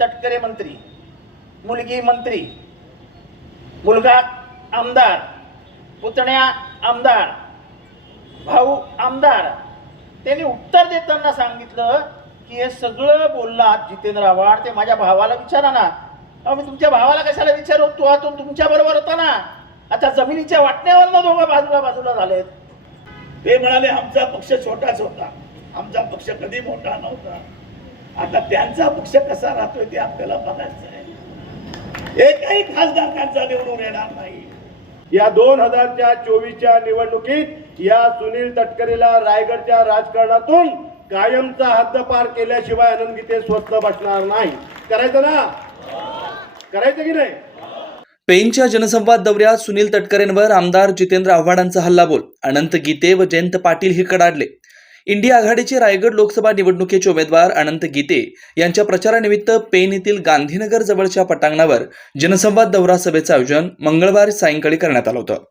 तटकरे मंत्री मुलगी मंत्री मुलगा आमदार पुतण्या आमदार भाऊ आमदार त्यांनी उत्तर देताना सांगितलं की हे सगळं बोललात जितेंद्र आव्हाड ते माझ्या भावाला विचारा ना. अहो मी तुमच्या भावाला कशाला विचारू तो आता तुमच्या बरोबर होता ना. आता जमिनीच्या वाटण्यावर दोघं बाजूला बाजूला झालेत. ते म्हणाले आमचा पक्ष छोटाच होता. आमचा पक्ष कधी मोठा नव्हता. आता त्यांचा पक्ष कसा राहतोय ते आपल्याला बघायचं आहे. एकही खासदार त्यांचा निवडून येणार नाही. या दोन हजारच्या चोवीसच्या निवडणुकीत या सुनील तटकरेला रायगडच्या राजकारणातून कायमचा हद्दपार केल्याशिवाय आनंद गीते स्वस्त बसणार नाही. करायचं ना? करायचं की नाही? पेनच्या जनसंवाद दौऱ्यात सुनील तटकरेंवर आमदार जितेंद्र आव्हाडांचा हल्लाबोल अनंत गीते व जयंत पाटील हे कडाडले. इंडिया आघाडीचे रायगड लोकसभा निवडणुकीचे उमेदवार अनंत गीते यांच्या प्रचारानिमित्त पेन येथील गांधीनगर जवळच्या पटांगणावर जनसंवाद दौरा सभेचं आयोजन मंगळवार सायंकाळी करण्यात आलं होतं.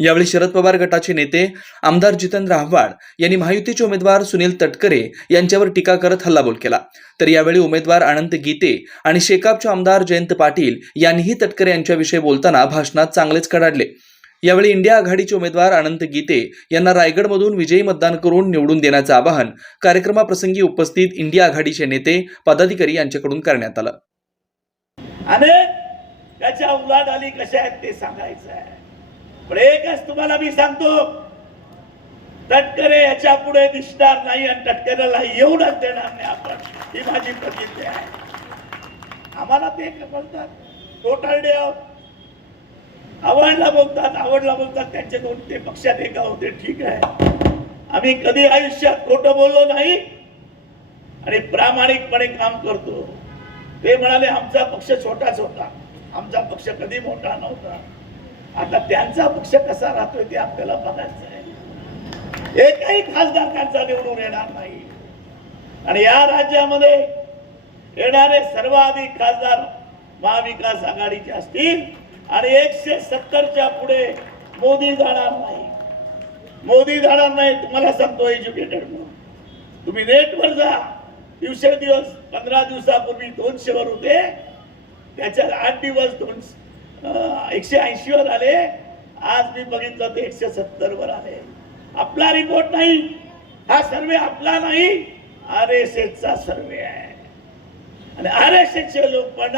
यावेळी शरद पवार गटाचे नेते आमदार जितेंद्र आव्हाड यांनी महायुतीचे उमेदवार सुनील तटकरे यांच्यावर टीका करत हल्लाबोल केला. तर यावेळी उमेदवार अनंत गीते आणि शेकापचे आमदार जयंत पाटील यांनीही तटकरे यांच्याविषयी बोलताना भाषणात चांगलेच कडाडले. यावेळी इंडिया आघाडीचे उमेदवार अनंत गीते यांना रायगडमधून विजयी मतदान करून निवडून देण्याचं आवाहन कार्यक्रमाप्रसंगी उपस्थित इंडिया आघाडीचे नेते पदाधिकारी यांच्याकडून करण्यात आलं. आणि त्याच्या उलाढाली कशा आहेत ते सांगायचं आहे. पण एकच तुम्हाला मी सांगतो तटकरे याच्यापुढे दिसणार नाही आणि तटकऱ्याला येऊनच देणार नाही आपण. ही माझी प्रतिज्ञा आहे. आम्हाला ते काय बोलतात. टोटलडे आवडला बोलतात आवडला बोलतात त्यांचे दोन ते पक्षात एका होते ठीक आहे. आम्ही कधी आयुष्यात खोटं बोललो नाही? आणि प्रामाणिकपणे काम करतो. ते म्हणाले आमचा पक्ष छोटाच होता. आमचा पक्ष कधी मोठा नव्हता. आता त्यांचा पक्ष कसा राहतोय ते आपल्याला बघायचं आहे. एकही खासदार त्यांचा निवडून येणार नाही. आणि या राज्यामध्ये येणारे सर्वाधिक खासदार महाविकास आघाडीचे असतील. आणि एकशे सत्तरच्या पुढे मोदी जाणार नाही. मोदी जाणार नाही तुम्हाला सांगतो एज्युकेटेड म्हणून. तुम्ही नेटवर जा. दिवसेंदिवस पंधरा दिवसापूर्वी दोनशे वर होते. त्याच्यात आठ दिवस दोन एकशे ऐंशी वर आले. आज मी बघितलं ते एकशे सत्तर वर आले. आपला रिपोर्ट नाही. हा सर्वे आपला नाही. आर एस चा सर्वे आहे. आणि आर एस चे लोक पण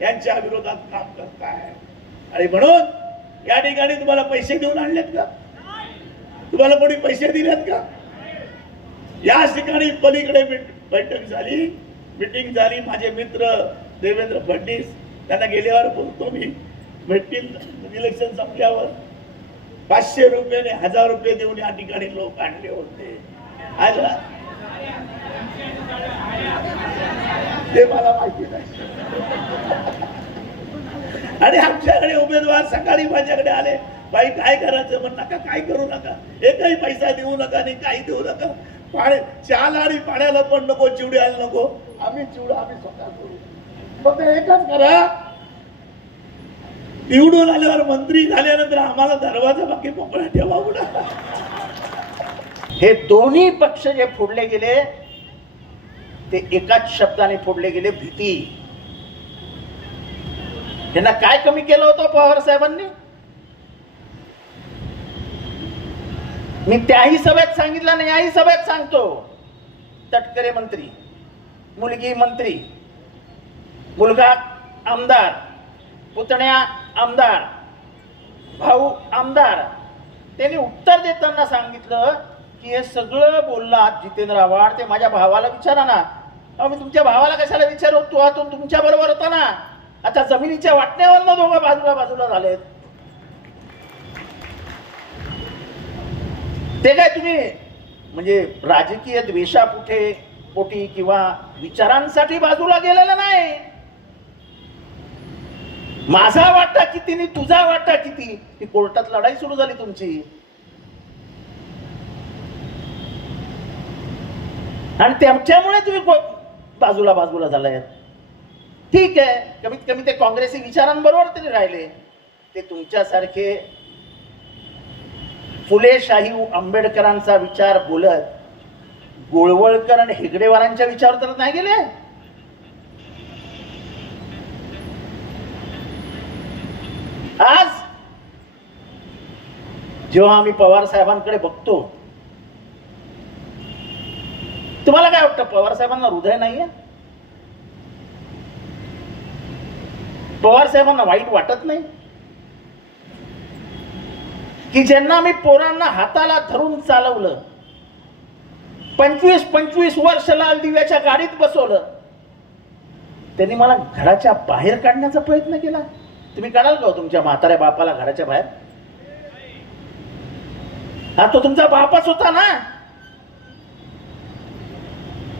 यांच्या विरोधात काम करत आहेत आणि म्हणून या ठिकाणी तुम्हाला पैसे देऊन आणलेत का? तुम्हाला कोणी पैसे दिलेत का? या ठिकाणी पलीकडे बैठक झाली. मिटिंग झाली. माझे मित्र देवेंद्र फडणवीस त्यांना गेल्यावर बोलतो मी. भेटतील इलेक्शन संपल्यावर पाचशे रुपयाने हजार रुपये देऊन या ठिकाणी लोक आणले होते. आलं ते मला माहिती नाही. आणि आमच्याकडे उमेदवार सकाळी माझ्याकडे आले. बाई काय करायचं मग नका काय करू नका. एकही पैसा देऊ नका आणि काही देऊ नका. पाणी चहाला आणि पाण्याला पण नको चिवड्याला नको. आम्ही चिवडा आम्ही स्वतः करू. फक्त एकच करा. निवडून आल्यावर मंत्री झाल्यानंतर आम्हाला दरवाजा बाकी मोकळा ठेवा उडा हे दोन्ही पक्ष जे फोडले गेले ते एकाच शब्दाने फोडले गेले भीती. त्यांना काय कमी केलं होतं पवार साहेबांनी? मी त्याही सभेत सांगितलं नाही याही सभेत सांगतो. तटकरे मंत्री मुलगी मंत्री मुलगा आमदार पुतण्या आमदार भाऊ आमदार त्यांनी उत्तर देताना सांगितलं की हे सगळं बोललात जितेंद्र आव्हाड ते माझ्या भावाला विचारा ना. अहो मी तुमच्या भावाला कशाला विचारू? तो आता तुमच्या बरोबर होता ना. आता जमिनीच्या वाटण्यावर दोघं बाजूला बाजूला झालेत. ते काय तुम्ही म्हणजे राजकीय द्वेषापुठे पोटी किंवा विचारांसाठी बाजूला गेलेलं नाही. माझा वाटा किती नि तुझा वाटा किती? ही कोर्टात लढाई सुरू झाली तुमची. आणि त्याच्यामुळे तुम्ही बाजूला बाजूला झालाय ठीक आहे. कमीत कमी ते काँग्रेसी विचारांबरोबर तरी राहिले. ते तुमच्यासारखे फुले शाही आंबेडकरांचा विचार बोलत गोळवळकर आणि हेगडेवारांच्या विचार तर नाही गेले? आज जेव्हा आम्ही पवार साहेबांकडे बघतो तुम्हाला काय वाटतं? पवार साहेबांना हृदय नाहीये? पवार साहेबांना वाईट वाटत नाही? की ज्यांना मी पोरांना हाताला धरून चालवलं पंचवीस पंचवीस वर्ष लाल दिव्याच्या गाडीत बसवलं त्यांनी मला घराच्या बाहेर काढण्याचा प्रयत्न केला. तुम्ही काढाल का हो तुमच्या म्हाताऱ्या बापाला घराच्या बाहेर? हा तो तुमचा बापच होता ना?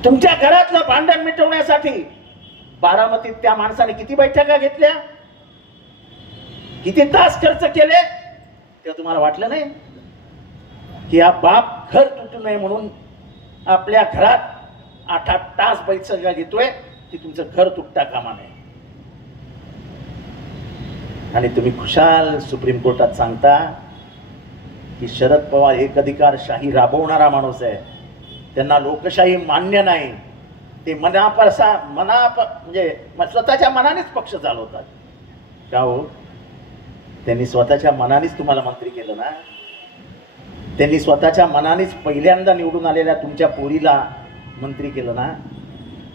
तुमच्या घरातलं भांडण मिटवण्यासाठी बारामतीत त्या माणसाने किती बैठका घेतल्या? किती तास खर्च केले? ते तुम्हाला वाटलं नाही? की हा बाप घर तुटू नये म्हणून आपल्या घरात आठ आठ तास बैठका घेतोय की तुमचं घर तुटता कामा नये. आणि तुम्ही खुशाल सुप्रीम कोर्टात सांगता की शरद पवार एक अधिकारशाही राबवणारा माणूस आहे. त्यांना लोकशाही मान्य नाही. ते मनापरसा मना म्हणजे स्वतःच्या मनानेच पक्ष चालवतात. का हो त्यांनी स्वतःच्या मनानेच तुम्हाला मंत्री केलं ना? त्यांनी स्वतःच्या मनानेच पहिल्यांदा निवडून आलेल्या तुमच्या पोरीला मंत्री केलं ना?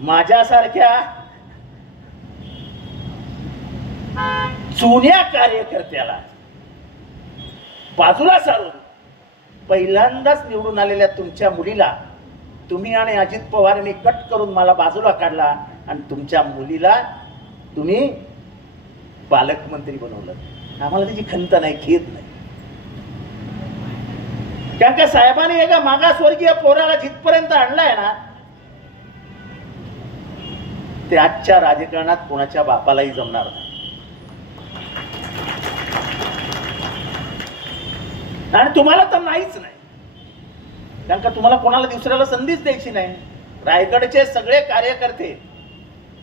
माझ्यासारख्या जुन्या कार्यकर्त्याला बाजूला सारून पहिल्यांदाच निवडून आलेल्या तुमच्या मुलीला तुम्ही आणि अजित पवारांनी कट करून मला बाजूला काढला आणि तुमच्या मुलीला तुम्ही पालकमंत्री बनवलं. आम्हाला त्याची खंत नाही खेद नाही. कारण का साहेबांनी एका मागासवर्गीय पोराला जिथपर्यंत आणलाय ना ते आजच्या राजकारणात कोणाच्या बापालाही जमणार नाही. आणि तुम्हाला तर नाहीच नाही. कारण का तुम्हाला कोणाला दुसऱ्याला संधीच द्यायची नाही. रायगडचे सगळे कार्यकर्ते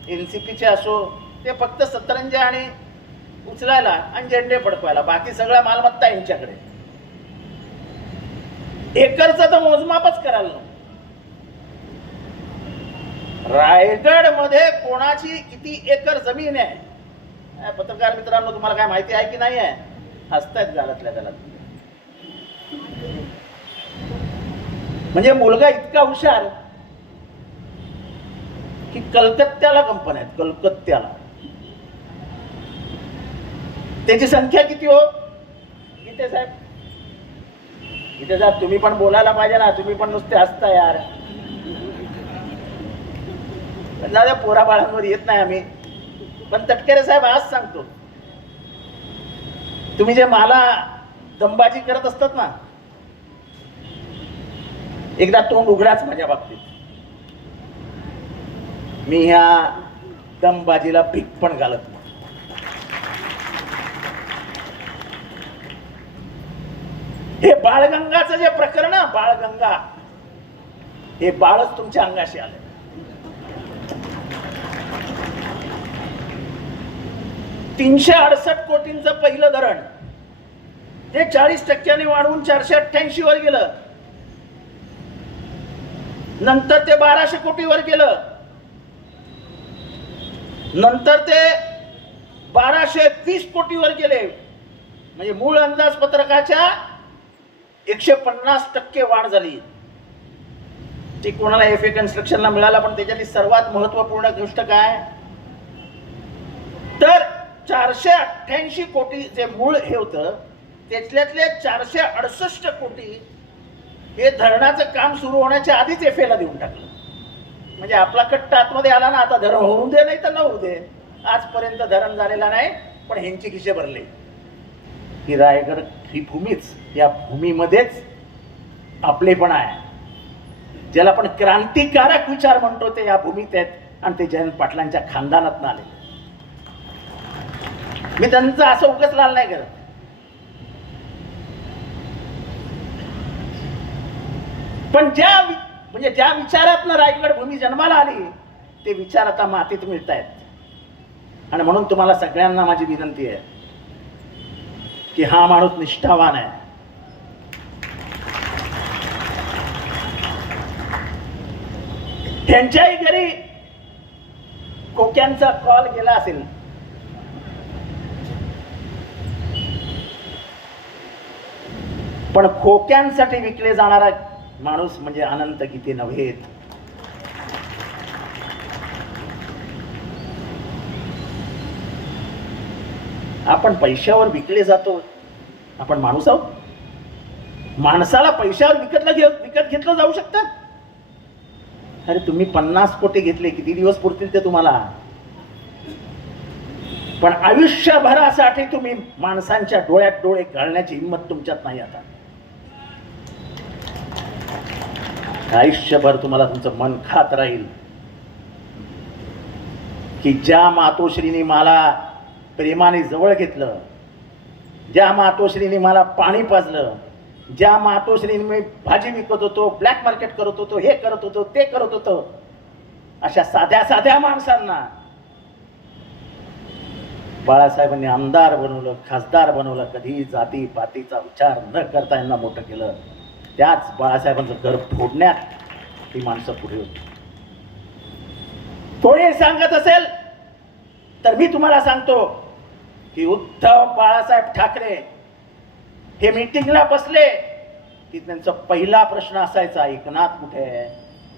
एनसीपीचे असो ते फक्त सतरंजे आणि उचलायला आणि झेंडे फडकवायला बाकी सगळ्या मालमत्ता यांच्याकडे. एकरचं तर मोजमापच करायला नको. रायगडमध्ये कोणाची किती एकर जमीन आहे? पत्रकार मित्रांनो तुम्हाला काय माहिती आहे की नाही आहे? हसतायत गालातल्या गालात. म्हणजे मुलगा इतका हुशार की कलकत्त्याला कंपन्या आहेत कलकत्त्याला. त्याची संख्या किती हो? गीते साहेब. गीते साहेब तुम्ही पण बोलायला पाहिजे ना तुम्ही पण नुसते हसता यार. दादा पोरा बाळांवर येत नाही आम्ही. पण तटकरे साहेब आज सांगतो. तुम्ही जे मला दंबाजी करत असतात ना एकदा तोंड उघडाच माझ्या बाबतीत. मी ह्या दमबाजीला भीक पण घालत नाही. हे बाळगंगाचं जे प्रकरण बाळगंगा हे बाळच तुमच्या अंगाशी आलं तीनशे अडसष्ट कोटींचं पहिलं धरण ते चाळीस टक्क्याने वाढवून चारशे अठ्ठ्याऐंशी वर गेलं नंतर ते बाराशे कोटीवर गेलं. नंतर ते बाराशे वीस कोटीवर गेले. म्हणजे मूळ अंदाजपत्रकाच्या एकशे पन्नास टक्के वाढ झाली. ती कोणाला एफ ए कन्स्ट्रक्शनला मिळाला पण त्याच्यातली सर्वात महत्त्वपूर्ण गोष्ट काय? तर चारशे अठ्ठ्याऐंशी कोटी जे मूळ हे होतं त्यातल्यातले चारशे अडसष्ट कोटी हे धरणाचं काम सुरू होण्याच्या आधीच एफ एला देऊन टाकलं. म्हणजे आपला कट्ट आतमध्ये आला ना आता धरण होऊन दे नाही तर न होऊ दे आजपर्यंत धरण झालेला नाही पण ह्यांची खिशे भरले. ही रायगड ही भूमीच या भूमीमध्येच आपलेपण आहे. ज्याला आपण क्रांतिकारक विचार म्हणतो ते या भूमीत आहेत आणि ते जयंत पाटलांच्या खानदानात आले मी त्यांचं असं उगच लाल नाही करत. पण ज्या म्हणजे ज्या विचारातनं रायगड भूमी जन्माला आली ते विचार आता मातीत मिळत आहेत आणि म्हणून तुम्हाला सगळ्यांना माझी विनंती आहे की हा माणूस निष्ठावान आहे. त्यांच्याही घरी खोक्यांचा कॉल गेला असेल. पण खोक्यांसाठी विकले जाणारा माणूस म्हणजे अनंत गीते नव्हेत आपण पैशावर विकले जातो. आपण माणूस आहोत. माणसाला पैशावर विकतला घे विकत घेतलं जाऊ शकतं. अरे तुम्ही पन्नास कोटी घेतले किती दिवस पुरतील ते तुम्हाला? पण आयुष्यभरासाठी तुम्ही माणसांच्या डोळ्यात डोळे घालण्याची हिंमत तुमच्यात नाही आता. आयुष्यभर तुम्हाला तुमचं मन खात राहील? की ज्या मातोश्रीने मला प्रेमाने जवळ घेतलं ज्या मातोश्रीने मला पाणी पाजलं ज्या मातोश्रीने मी भाजी विकत होतो ब्लॅक मार्केट करत होतो हे करत होतो ते करत होतो अशा साध्या साध्या माणसांना बाळासाहेबांनी आमदार बनवलं खासदार बनवलं कधी जाती पातीचा विचार न करता यांना मोठं केलं. त्याच बाळासाहेबांचं घर फोडण्यात ही माणसं पुढे होती. कोणी सांगत असेल तर मी तुम्हाला सांगतो की उद्धव बाळासाहेब ठाकरे हे मीटिंगला बसले की त्यांचा पहिला प्रश्न असायचा एकनाथ कुठे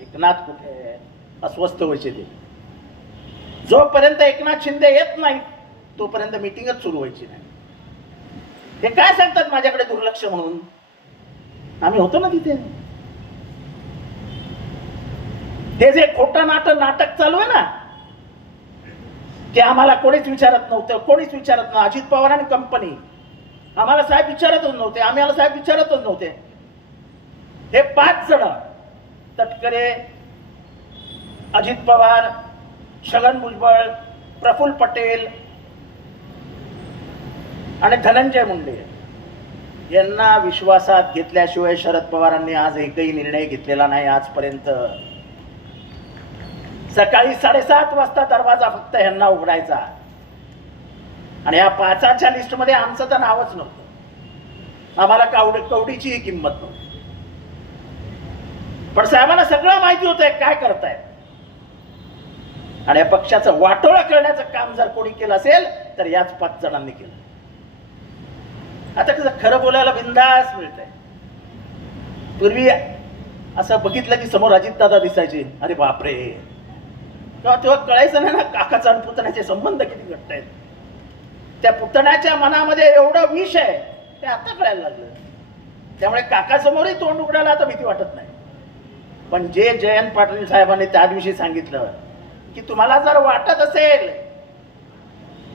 एकनाथ कुठे अस्वस्थ व्हायचे ते. जोपर्यंत एकनाथ शिंदे येत नाही तोपर्यंत मीटिंगच सुरू व्हायची नाही. हे काय सांगतात माझ्याकडे दुर्लक्ष म्हणून? आम्ही होतो ना तिथे. ते जे खोटं नाटक नाटक चालू आहे ना ते आम्हाला कोणीच विचारत नव्हतं. कोणीच विचारत नव्हतं. अजित पवार आणि कंपनी आम्हाला साहेब विचारतच नव्हते. आम्हाला साहेब विचारतच नव्हते. हे पाच जण तटकरे अजित पवार छगन भुजबळ प्रफुल्ल पटेल आणि धनंजय मुंडे. यांना विश्वासात घेतल्याशिवाय शरद पवारांनी आज एकही निर्णय घेतलेला नाही आजपर्यंत. सकाळी साडेसात वाजता दरवाजा फक्त ह्यांना उघडायचा. आणि या पाचाच्या लिस्टमध्ये आमचं तर नावच नव्हतं. आम्हाला कावड कवडीचीही किंमत नव्हती. पण साहेबांना सगळं माहिती होतंय काय करतायत. आणि या पक्षाचं वाटोळं करण्याचं काम जर कोणी केलं असेल तर याच पाच जणांनी केलं. आता कसं खरं बोलायला बिंदास आहे पूर्वी असं बघितलं की समोर अजितदादा दिसायचे अरे बापरे. तेव्हा तेव्हा कळायचं नाही ना काकाचा आणि पुतण्याचे संबंध किती घट्ट आहेत. त्या पुतण्याच्या मनामध्ये एवढं विष आहे ते आता कळायला लागलं. त्यामुळे काकासमोरही तोंड उघडायला आता भीती वाटत नाही. पण जे जयंत पाटील साहेबांनी त्या दिवशी सांगितलं की तुम्हाला जर वाटत असेल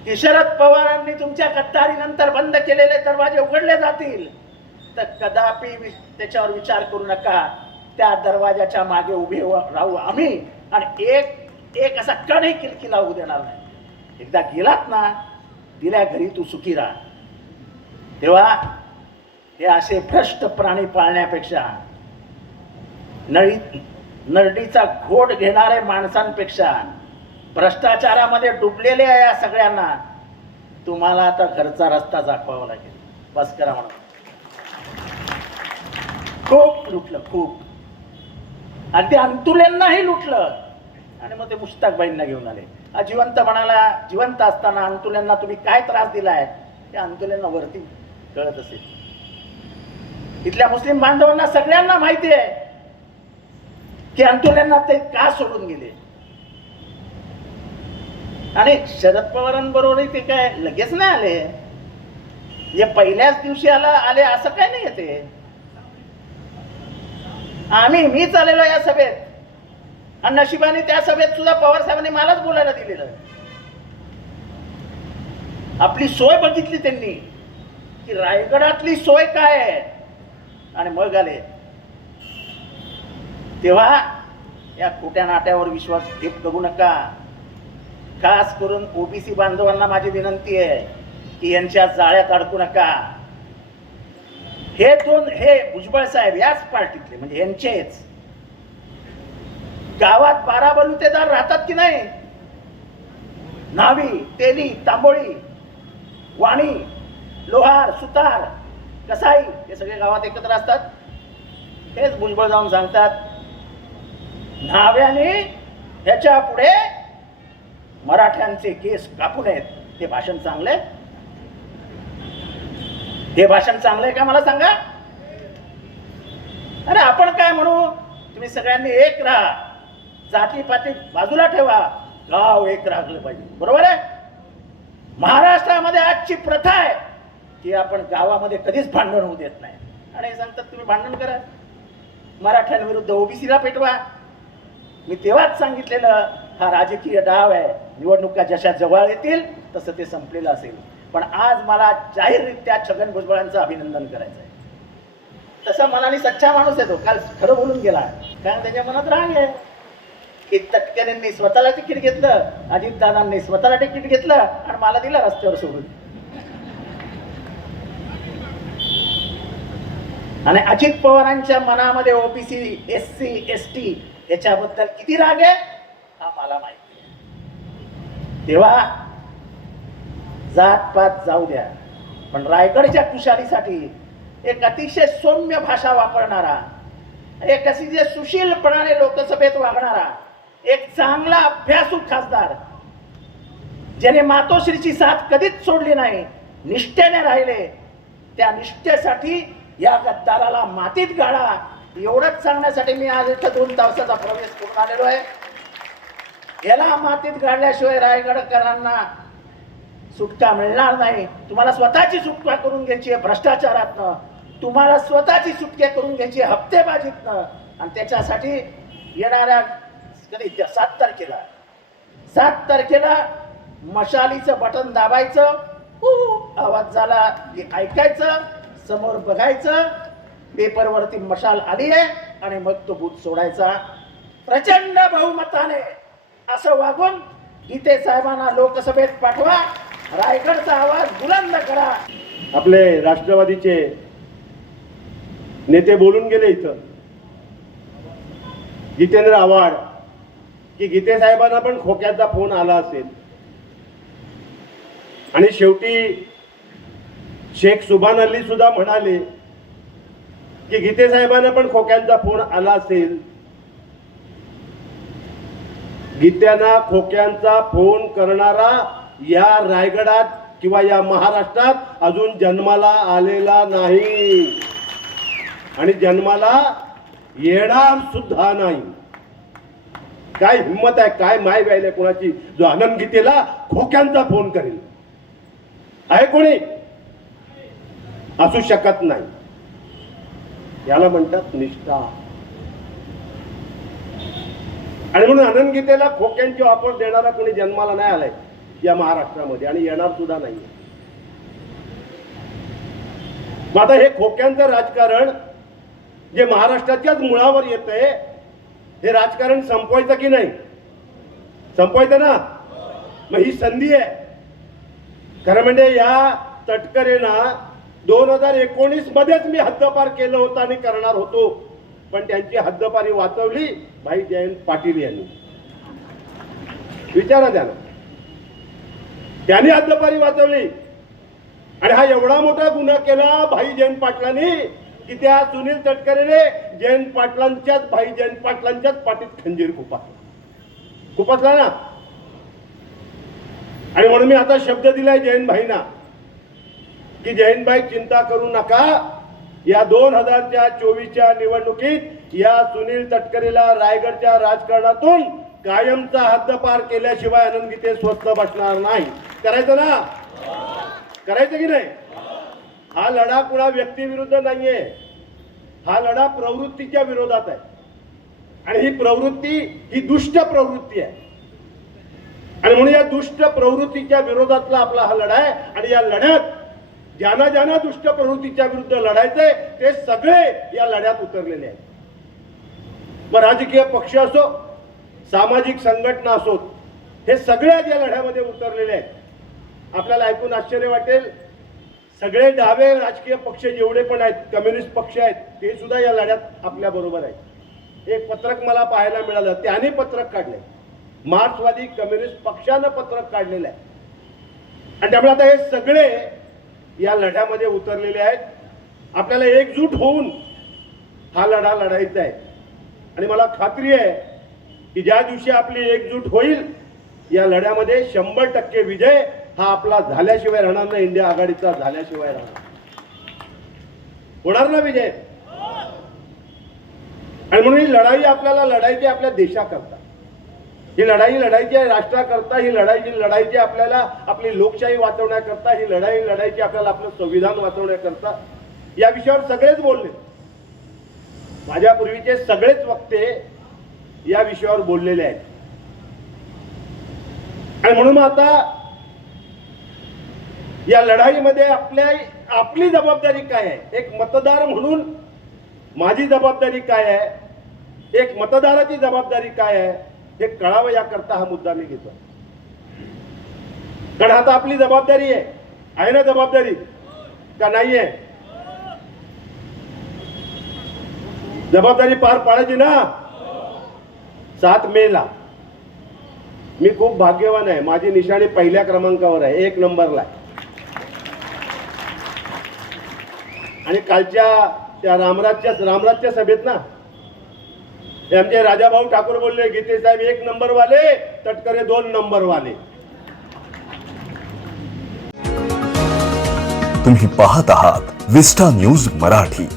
की शरद पवारांनी तुमच्या गद्दारीनंतर बंद केलेले दरवाजे उघडले जातील. तर कदापि वि- त्याच्यावर विचार करू नका. त्या दरवाजाच्या मागे उभे राहू आम्ही आणि एक एक असा कणही किलकिला होऊ देणार नाही. एकदा गेलात ना दिल्या घरी तू सुखी राहा. तेव्हा हे असे भ्रष्ट प्राणी पाळण्यापेक्षा नळी नरडीचा घोट घेणारे माणसांपेक्षा भ्रष्टाचारामध्ये डुबलेले आहे या सगळ्यांना. तुम्हाला आता घरचा रस्ता दाखवावा लागेल. बस करा म्हणून. खूप लुटलं खूप. अगदी अंतुलेंनाही लुटलं. आणि मग ते मुश्ताकबाईंना घेऊन आले. हा जिवंत म्हणाला जिवंत असताना अंतुल्यांना तुम्ही काय त्रास दिलाय? ते अंतुल्यांना वरती कळत असेल. इथल्या मुस्लिम बांधवांना सगळ्यांना माहिती आहे की अंतुल्यांना ते का सोडून गेले? आणि शरद पवारांबरोबरही ते काय लगेच नाही आले? जे पहिल्याच दिवशी आला आले असं काय नाही ते? आम्ही मीच आलेलो या सभेत. आणि नशिबाने त्या सभेत सुद्धा पवार साहेबांनी मलाच बोलायला दिलेलं. आपली सोय बघितली त्यांनी. की रायगडातली सोय काय? आहे आणि मग आले. तेव्हा या खोट्या नाट्यावर विश्वास ठेप करू नका. खास करून ओबीसी बांधवांना माझी विनंती आहे की यांच्या जाळ्यात अडकू नका. हे दोन हे भुजबळ साहेब याच पार्टीतले म्हणजे यांचेच. गावात बारा बलुतेदार राहतात की नाही? न्हावी तेली तांबोळी वाणी लोहार सुतार कसाई हे सगळे गावात एकत्र असतात. हेच भुजबळ जाऊन सांगतात न्हाव्याने ह्याच्या पुढे मराठ्यांचे केस कापू नयेत ते भाषण चांगलंय? हे भाषण चांगलंय का मला सांगा? अरे आपण काय म्हणू? तुम्ही सगळ्यांनी एक राहा. जाती पाती बाजूला ठेवा. गाव एक राखलं पाहिजे. बरोबर आहे? महाराष्ट्रामध्ये आजची प्रथा आहे की आपण गावामध्ये कधीच भांडण होऊ देत नाही. आणि हे सांगतात तुम्ही भांडण करा. मराठ्यांविरुद्ध ओबीसीला पेटवा. मी तेव्हाच सांगितलेलं हा राजकीय डाव आहे. निवडणुका जशा जवळ येतील तसं ते संपलेलं असेल. पण आज मला जाहीररित्या छगन भुजबळांचं अभिनंदन करायचं आहे तसा मनाने सच्चा माणूस आहे तो. काल खरं बोलून गेला. कारण त्याच्या मनात राग आहे. की तटकऱ्यांनी स्वतःला तिकीट घेतलं अजितदादांनी स्वतःला तिकीट घेतलं आणि मला दिलं रस्त्यावर सोडून. आणि अजित पवारांच्या मनामध्ये OBC S C S T याच्याबद्दल किती राग आहे? हा मला माहिती तेव्हा जात पात जाऊ द्या. पण रायगडच्या खुशालीसाठी एक अतिशय सौम्य भाषा वापरणारा एक अतिशय सुशीलपणाने लोकसभेत वागणारा एक चांगला अभ्यासू खासदार ज्याने मातोश्रीची साथ कधीच सोडली नाही निष्ठेने राहिले त्या निष्ठेसाठी या गद्दाराला मातीत गाडा एवढंच सांगण्यासाठी मी आज इथं दोन तासाचा प्रवेश करून आलेलो आहे. याला मातीत घडल्याशिवाय रायगडकरांना सुटका मिळणार नाही. तुम्हाला स्वतःची सुटका करून घ्यायची आहे भ्रष्टाचारातनं. तुम्हाला स्वतःची सुटका करून घ्यायची आहे हप्तेबाजीतनं. आणि त्याच्यासाठी येणाऱ्या कधी सात तारखेला सात तारखेला मशालीचं बटन दाबायचं. हू आवाज झाला ऐकायचं समोर बघायचं. पेपरवरती मशाल आली आहे आणि मग तो बूथ सोडायचा. प्रचंड बहुमताने. असं वागून गीते साहेबांना लोकसभेत पाठवा रायगडचा आवाज बुलंद करा. आपले राष्ट्रवादीचे नेते बोलून गेले इथं. जितेंद्र आव्हाड की गीते साहेबांना पण खोक्याचा फोन आला असेल. आणि शेवटी शेख सुभान अली सुद्धा म्हणाले की गीते साहेबांना पण खोक्यांचा फोन आला असेल. गीत्यांना खोक्यांचा फोन करणारा या रायगडात किंवा या महाराष्ट्रात अजून जन्माला आलेला नाही. आणि जन्माला येणार सुद्धा नाही. काय हिंमत आहे काय माय व्हायला कोणाची? जो आनंद गीतेला खोक्यांचा फोन करेल. आहे कोणी? असू शकत नाही. याला म्हणतात निष्ठा. आणि म्हणून आनंद गीतेला खोक्यांची ऑफर देणारा कोणी जन्माला नाही आलाय या महाराष्ट्रामध्ये. आणि येणार सुद्धा नाही मग आता हे खोक्यांचं राजकारण जे महाराष्ट्राच्याच मुळावर येत आहे हे राजकारण संपवायचं की नाही? संपवायचं ना? मग ही संधी आहे. खरं म्हणजे या तटकरेना दोन हजार एकोणीस मध्येच मी हद्दपार केलं होतं आणि करणार होतो. पण त्यांची हद्दपारी वाचवली भाई जयंत पाटील यांनी. विचारा त्यांना त्यांनी हद्दपारी वाचवली. आणि हा एवढा मोठा गुन्हा केला भाई जयंत पाटलांनी की त्या सुनील तटकरेने जयंत पाटलांच्याच भाई जयंत पाटलांच्याच पाठीत खंजीर खुपासला खुपासला ना? आणि म्हणून मी आता शब्द दिलाय जयंत भाईना की जयंतभाई चिंता करू नका या दोन हजारच्या चोवीसच्या निवडणुकीत या सुनील तटकरेला रायगडच्या राजकारणातून कायमचा हद्दपार केल्याशिवाय आनंद गीते स्वस्त बसणार नाही. करायचं ना? करायचं की नाही? हा लढा कुणा व्यक्तीविरुद्ध नाहीये. हा लढा प्रवृत्तीच्या विरोधात आहे. आणि ही प्रवृत्ती ही दुष्ट प्रवृत्ती आहे. आणि म्हणून या दुष्ट प्रवृत्तीच्या विरोधातला आपला हा लढा आहे. आणि या लढ्यात ज्यांना ज्यांना दुष्ट प्रवृत्तीच्या विरुद्ध लढायचंय ते सगळे या लढ्यात उतरलेले आहेत. मग राजकीय पक्ष असो सामाजिक संघटना असोत हे सगळ्याच या लढ्यामध्ये उतरलेले आहेत. आपल्याला ऐकून आश्चर्य वाटेल सगळे डावे राजकीय पक्ष जेवढे पण आहेत कम्युनिस्ट पक्ष आहेत ते सुद्धा या लढ्यात आपल्या बरोबर आहेत. एक पत्रक मला पाहायला मिळालं त्याने पत्रक काढले मार्क्सवादी कम्युनिस्ट पक्षानं पत्रक काढलेलं आहे. आणि त्यामुळे आता हे सगळे या लढ्यामध्ये उतरलेले आहेत. आपल्याला एकजूट होऊन हा लढा लढायचा आहे. आणि मला खात्री आहे की ज्या दिवशी आपली एकजूट होईल या लढ्यामध्ये शंभर टक्के विजय हा आपला झाल्याशिवाय राहणार नाही. इंडिया आघाडीचा झाल्याशिवाय राहणार होणार ना विजय? आणि म्हणून ही लढाई आपल्याला लढायची आपल्या देशाकरता. ही लढाई लढायची आहे राष्ट्राकरता ही लढाईची लढायची आपल्याला आपली लोकशाही वाचवण्याकरता ही लढाई लढायची आपल्याला आपलं संविधान वाचवण्याकरता या विषयावर सगळेच बोलले. माझ्या पूर्वीचे सगळेच वक्ते या विषयावर बोललेले आहेत. आणि म्हणून आता या लढाईमध्ये आपल्या आपली जबाबदारी काय आहे? एक मतदार म्हणून माझी जबाबदारी काय आहे? एक मतदाराची जबाबदारी काय आहे? हे कळावं याकरता हा मुद्दा मी घेतो. कारण आता आपली जबाबदारी आहे. आहे ना जबाबदारी? का नाही आहे? जबाबदारी पार पाडायची ना? सात मे ला मी खूप भाग्यवान आहे. माझी निशाणी पहिल्या क्रमांकावर आहे. एक नंबरला आणि कालच्या त्या रामराजच्या रामराजच्या सभेत ना ते आमचे राजाभाऊ ठाकूर बोलले, गीते साहेब, एक नंबर वाले, तटकरे दोन नंबर वाले. तुम्ही पहात आहात विस्टा न्यूज़ मराठी.